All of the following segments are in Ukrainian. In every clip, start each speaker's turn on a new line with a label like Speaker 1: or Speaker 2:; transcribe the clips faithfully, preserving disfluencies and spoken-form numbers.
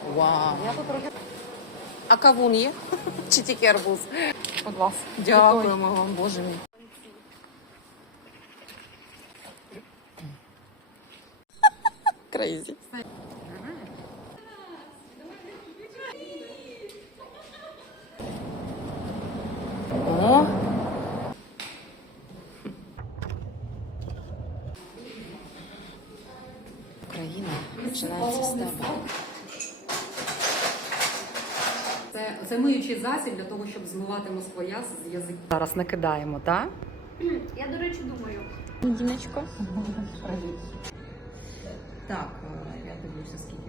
Speaker 1: Вау.
Speaker 2: Я тут роблю.
Speaker 1: А кавун є? Чи тільки арбуз?
Speaker 2: Будь ласка.
Speaker 1: Дякуємо вам, Боже мій. Крейзі. О! Україна починається з тебе.
Speaker 2: Це, це миючий засіб для того, щоб змивати москвояз з язика. Зараз накидаємо, так?
Speaker 3: Я, до речі, думаю.
Speaker 1: Діночко.
Speaker 2: Так, я дивлюся, скільки.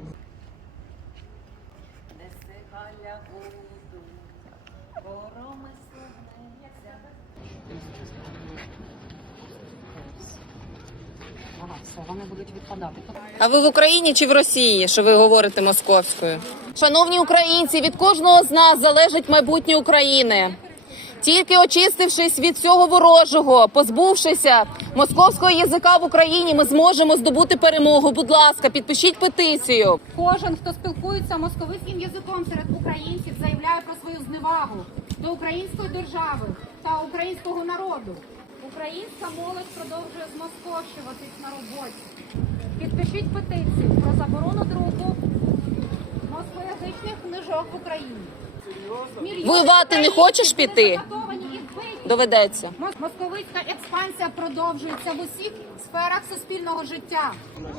Speaker 2: Ага, все, вони будуть відпадати.
Speaker 1: А ви в Україні чи в Росії, що ви говорите московською? Шановні українці, від кожного з нас залежить майбутнє України. Тільки очистившись від всього ворожого, позбувшися московського язика в Україні, ми зможемо здобути перемогу. Будь ласка, підпишіть петицію.
Speaker 4: Кожен, хто спілкується московицьким язиком серед українців, заявляє про свою зневагу до української держави та українського народу. Українська молодь продовжує змосковщуватись на роботі. Підпишіть петицію про заборону друку москоязичних книжок в Україні. Мільйони
Speaker 1: Воювати не хочеш піти?
Speaker 4: закатовані і вбиті.
Speaker 1: Доведеться.
Speaker 4: Мос- Московицька експансія продовжується в усіх сферах суспільного життя.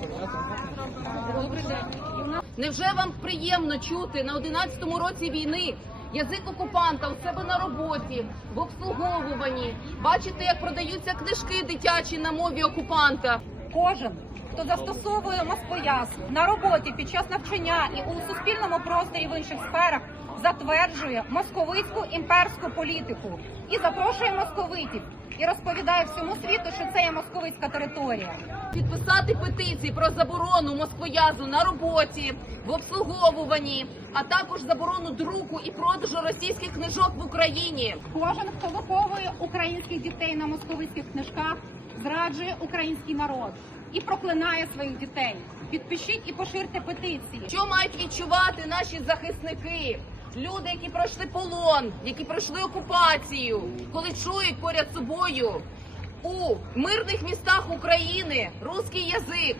Speaker 1: Невже вам приємно чути на одинадцятому році війни язик окупанта у себе на роботі, в обслуговуванні? Бачите, як продаються книжки дитячі на мові окупанта?
Speaker 4: Кожен, хто застосовує москвояз на роботі під час навчання і у суспільному просторі в інших сферах, затверджує московицьку імперську політику і запрошує московитів і розповідає всьому світу, що це є московицька територія.
Speaker 1: Підписати петиції про заборону москвоязу на роботі, в обслуговуванні, а також заборону друку і продажу російських книжок в Україні.
Speaker 4: Кожен, хто виховує українських дітей на московицьких книжках, зраджує український народ і проклинає своїх дітей. Підпишіть і поширте петиції.
Speaker 1: Що мають відчувати наші захисники? Люди, які пройшли полон, які пройшли окупацію, коли чують поряд з собою у мирних містах України русський язик.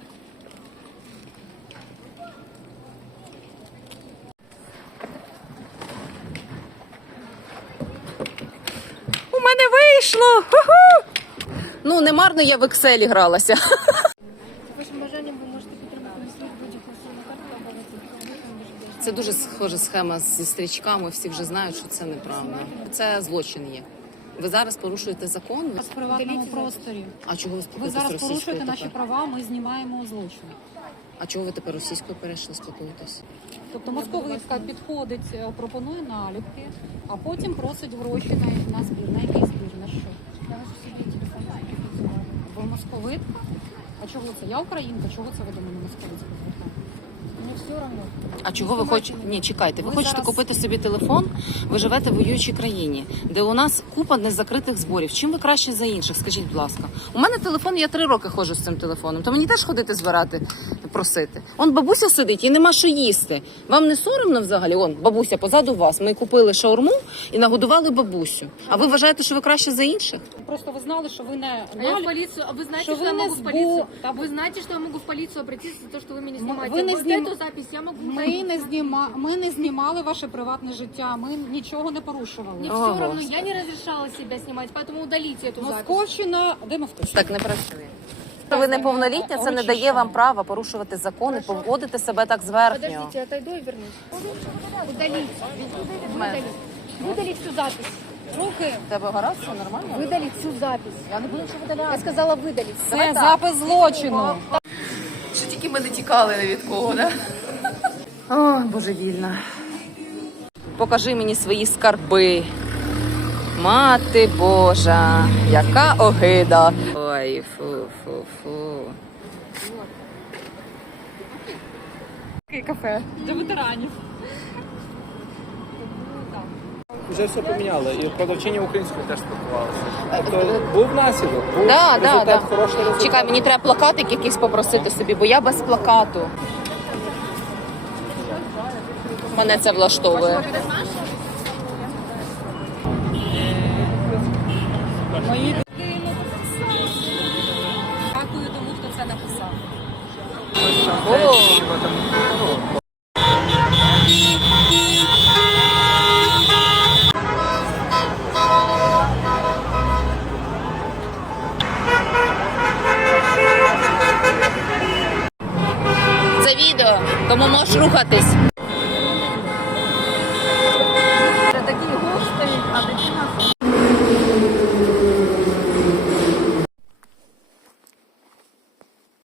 Speaker 1: У мене вийшло! Ху-ху! Ну, не марно я в Excel гралася.
Speaker 3: Вашим бажанням ви можете підтримати на свій будь-яку суму карту або на
Speaker 1: Це дуже схожа схема зі стрічками. Всі вже знають, що це неправда. Це злочин є. Ви зараз порушуєте закон.
Speaker 4: В приватному просторі.
Speaker 1: А чого ви
Speaker 4: Ви
Speaker 1: спілкуєтесь
Speaker 4: зараз
Speaker 1: російською
Speaker 4: порушуєте наші
Speaker 1: тепер?
Speaker 4: права, ми знімаємо злочин.
Speaker 1: А чого ви тепер російською перейшли спілкуєтесь?
Speaker 4: Тобто московицька підходить, е, пропонує наліпки, а потім просить гроші на, на збір. На який збір? На що?
Speaker 3: Я вашу собі телефон записала.
Speaker 4: Ви московитка? А чого це? Я українка, чого це ви до мене московицьку звертаєте?
Speaker 3: Мені все одно.
Speaker 1: А чого ви хочете? Ні, чекайте. Ви
Speaker 4: Ви
Speaker 1: хочете
Speaker 4: зараз-
Speaker 1: купити собі телефон? Ви живете в воюючій країні, де у нас купа незакритих зборів. Чим ви краще за інших? Скажіть, будь ласка. У мене телефон, я три роки ходжу з цим телефоном. То мені теж ходити збирати, просити. Он бабуся сидить і нема що їсти. Вам не соромно взагалі? Он бабуся позаду вас. Ми купили шаурму і нагодували бабусю. А ви вважаєте, що ви краще за інших?
Speaker 4: Просто ви знали, що ви не
Speaker 3: А я в
Speaker 4: наліп-
Speaker 3: полицию, а вы знаете,
Speaker 4: Что
Speaker 3: что,
Speaker 4: вы
Speaker 3: я
Speaker 4: не
Speaker 3: могу в
Speaker 4: сбу-
Speaker 3: полицию?
Speaker 4: Да
Speaker 3: Вы знаете, что я могу в полицию обратиться за то, что вы меня
Speaker 4: Мы-
Speaker 3: снимаете?
Speaker 4: вы не
Speaker 3: Вот
Speaker 4: сним-
Speaker 3: эту запись я могу в
Speaker 4: Ми
Speaker 3: полицию.
Speaker 4: не зніма... ми не знімали ваше приватне життя, ми нічого не порушували.
Speaker 3: Мне
Speaker 1: О,
Speaker 3: все равно,
Speaker 1: Господи.
Speaker 3: я не разрешала себя снимать, поэтому удалите эту запись.
Speaker 4: Московщина, де ми в
Speaker 1: Так не працює. Ви неповнолітня, це не дає вам права порушувати закони, поводити себе так зверхньо.
Speaker 3: Подождите, отойду и вернусь. Удалить.
Speaker 1: Мене.
Speaker 3: Выдалить всю запись.
Speaker 4: руки.
Speaker 1: В тебе гаразд, все нормально?
Speaker 3: Выдалить всю запись.
Speaker 1: Я не буду нічого
Speaker 3: Я
Speaker 1: видаляти.
Speaker 3: сказала выдалить.
Speaker 4: Це запис злочину.
Speaker 1: Що тільки ми не тікали не від кого, да? О, божевільна. Покажи мені свої скарби. Мати Божа, яка огида. Ой, фу-фу-фу.
Speaker 4: Кафе для ветеранів.
Speaker 5: Вже все поміняли, і продавчиня українською теж спілкувалася. Тобто був наслідок, був
Speaker 1: Да, да,
Speaker 5: результат,
Speaker 1: да.
Speaker 5: хороший результат.
Speaker 1: Чекай, мені треба плакатик якийсь попросити собі, бо я без плакату. Мене це влаштовує.
Speaker 2: Мої Дякую тому, хто це написав.
Speaker 1: О!